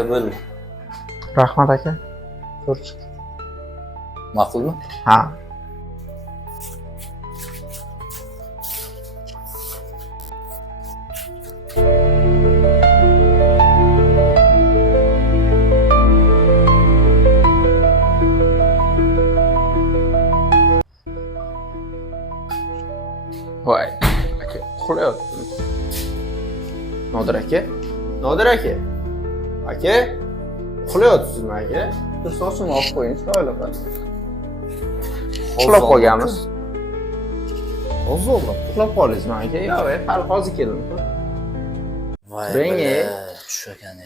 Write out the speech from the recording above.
aka bo'ldi. Rahmat aka. Ko'rib chiq. Ma'qulmi? Ha. Voy, aka, uxlayaptimi? Nodir aka? Nodir aka? Aka? Uxlayapsizmi aka? Sochimni olib qo'ying, chiroyli qilib. Uxlab qolganmiz. Hozir uxlab qoldingizmi aka? Yo'q, hali hozir keldim. Voy, Turing, shu ekan.